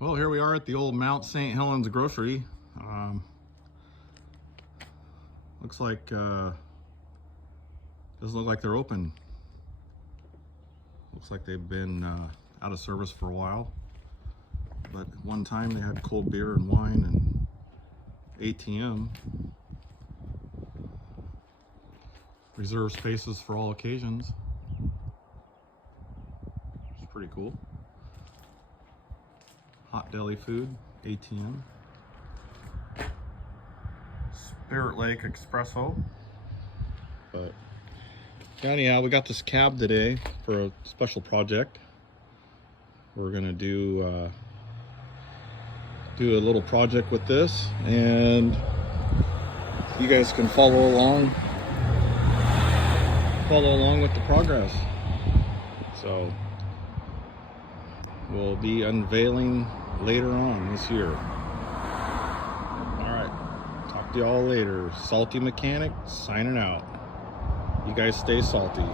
Well, here we are at the old Mount St. Helens grocery. Looks like doesn't look like they're open. Looks like they've been out of service for a while. But one time they had cold beer and wine and ATM. Reserve spaces for all occasions. It's pretty cool. Hot deli food, ATM. Spirit Lake Espresso. But anyhow, we got this cab today for a special project. We're gonna do a little project with this, and you guys can follow along with the progress. So we'll be unveiling later on this year. All right, talk to y'all later. Salty Mechanic signing out. You guys stay salty.